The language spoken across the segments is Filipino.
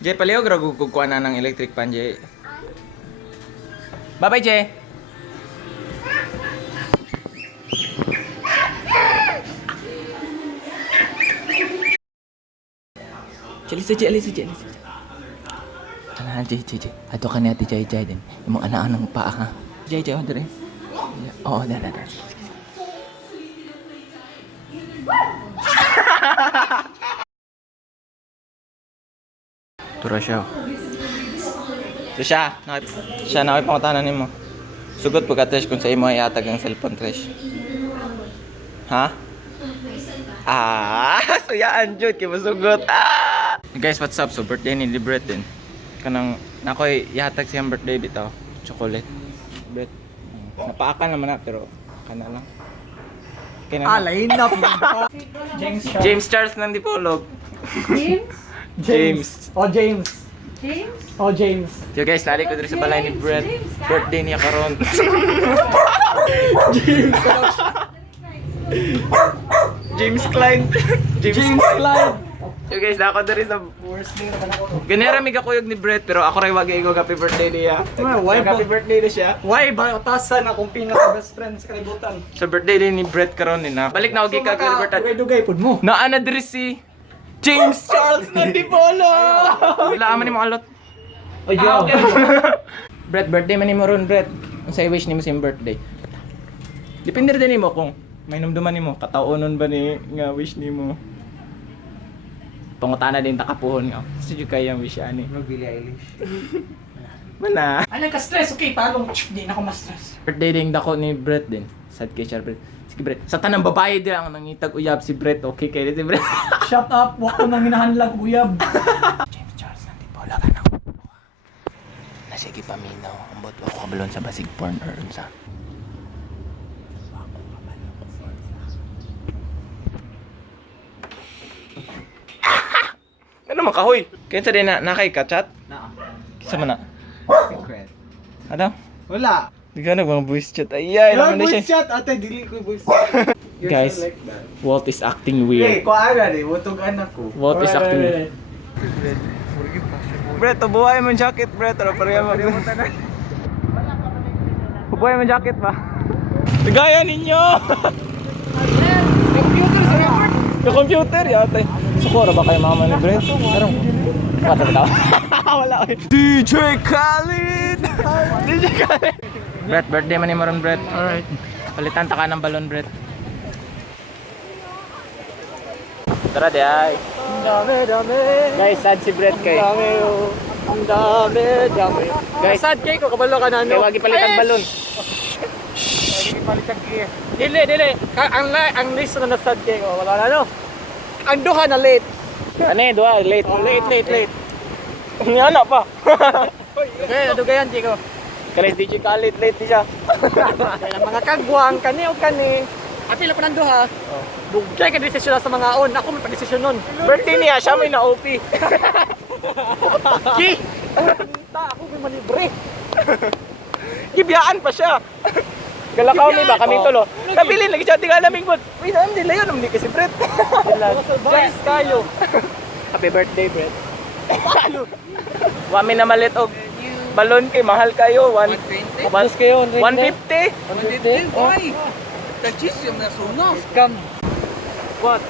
Jay, palihog ra kukuha na ng electric pan, Jay. Bye-bye, Jay. Alisa, Jay. Ano, Jay. Ato ka ni Ate Jay din. Yung mga anak ng paa, ha? Jay, order eh. Oo, da. Tura siya. So siya nakipangutanan nimo. Sugot pagka-trash kung sa imo ay atag ang cellphone trash. Ha? Suyaan jud kay masugot. Guys, what's up? So birthday ni Bret din. Kanang nakoy ihatag siyang birthday bitaw. Chocolate. Bret. Napaakan naman na pero kana lang. Lain na po. James Charles nang dipolog. James. So guys, lali ko dito sa balay ni Bret. Birthday niya karon. James Clyde. So guys, ako dito sa ganera mi kakuyog ni Bret pero ako ray wagi ko happy birthday niya. Happy birthday na siya. Why ba utasan akong pinaka best friends kalibutan? Sa birthday din ni Bret karon ni na. Balik na og ka birthday. Dugay pud mo. Naa na diri si James Charles Nandipolo. Wala man nimo alot. Ayaw. Bret, birthday man nimo ron, Bret. Unsay wish nimo sa birthday? Depende din nimo kung may numduman nimo, kataonon ba ni nga wish nimo? Pangutana din takapuhon nga. Sige kaya wish ani. Magbili Eilish. Mana? Ano ka stress? Okay, palong. Di na ako ma-stress. Birthday din dako ni Bret din. Sad kay siya, Bret. Sige, Bret. Sa tanang babae din ang nangitag uyab si Bret. Okay kay si Bret. Shut up. Wako nang hinahanlag uyab. James Charles Nandipolo ka na. Nasige paminaw. Ambot ako kabalon sa basig porn or unsa. Ano man kahoy? Kinsa din na kay ka-chat? Na. Kinsa man na? Secret. Ano? Wala. Di ka nagmang voice chat. Ay, naman na Voice siya. chat. Ate, dili ko voice chat. You're Guys, so like that. Walt is acting Hey, weird. kuara ni. Wutog anak ko. Walt is acting weird. Bret, buhay mo jacket, Bret. Ano pareha mo? Buhay mo jacket ba? Gaya ninyo! Computer sa report. Yung computer, yata. Sukura ba kayo mama ni Bret? Tarong. Wala ba? Wala ko. DJ Khaled! DJ Khaled! Bret, birthday man ni Maron, Bret. Alright. Palitan ta ka ng balon, Bret. Tara, di ay. Dami. Guys, sad si Bret kay. Dami. Guys, Sad kay ko kabalo ka na kay wagi palitan balon. Dili. Ang list na sad kay ko. Wala na no. Ang duha na late. Ano eh, duha, late. Oh, late. Nga na pa. Okay, dugayan kay ko. Kalis DJ Khaled, late di siya. Kaya mga kagwang kani o kani. Ati la pa nang duha. Dugay ka desisyon sa mga on. Ako may pa-desisyon nun. Birthday niya, siya may na-OP. Ki! Ako may malibre. Gibiyaan pa siya. Galakaw ni ba kami tulo. Kabilin lagi siya tinga naming good. Wait, hindi layon naman kasi Bret. Guys, kayo. Happy birthday, Bret. Wami na malit og balon kay mahal kayo 120. Mas kayo 150. 150. Why? Tagchis yung nasuno. Scam. What?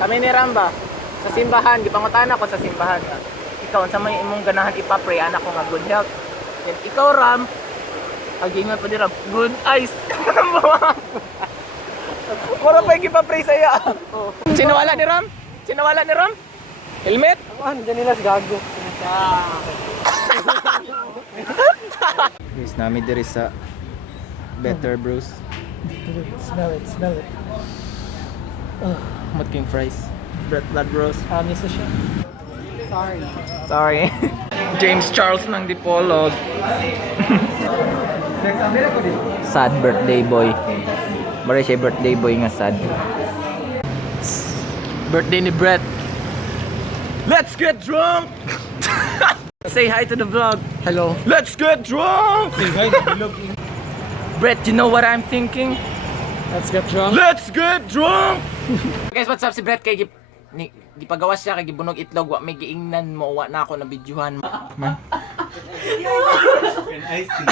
Kami ni Ramba sa simbahan, gipangutan ako sa simbahan. Ikaw unsa may imong ganahan ipapray anak ko nga good health. Then ikaw Ram, agingan pa ni Ram, good eyes. Wala pa ipapray saya. Sino wala ni Ram? Helmet? Ano dyan nila si Gago? Guys, nami diri sa Better Bros. Smell it. Mutking fries. Bloodrose. Miss siya. Sorry. James Charles ng Dipolog. Sad birthday boy. Mara siya birthday boy nga sad. Birthday ni Bret. Let's get drunk! Say hi to the vlog. Hello. Let's get drunk! Say hi to the vlog. Bret, you know what I'm thinking? Let's get drunk. Let's get drunk! Guys, what's up? Si Bret kay Gipagawas siya kay gibunog itlog, wa may giingnan mo, wa na ako na bidyuhan. Man. I see.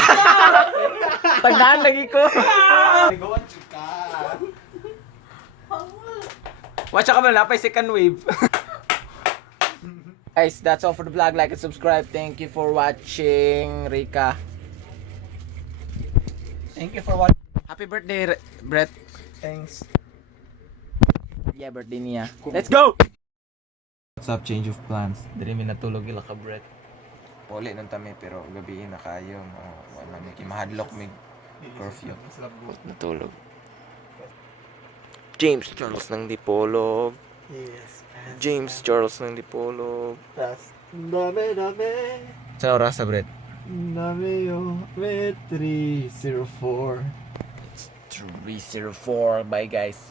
Tagdaan lagi ko. Watch ka ba napay second wave. Guys, that's all for the vlog. Like and subscribe. Thank you for watching, Rika. Thank you for watching. Happy birthday, Bret. Thanks. Yeah, birthday niya. Let's go! What's up, change of plans? Diri mi natulog ila ka, Bret. Puli nung tami, pero gabiin na kayo. Wala mi mahadlok mi curfew. Natulog. James Charles ng Dipolog. Yes. James Charles ng Dipolog. Tas. Dame. Sa oras sa Bret? Dame yo. 304. It's 3:04. Bye, guys.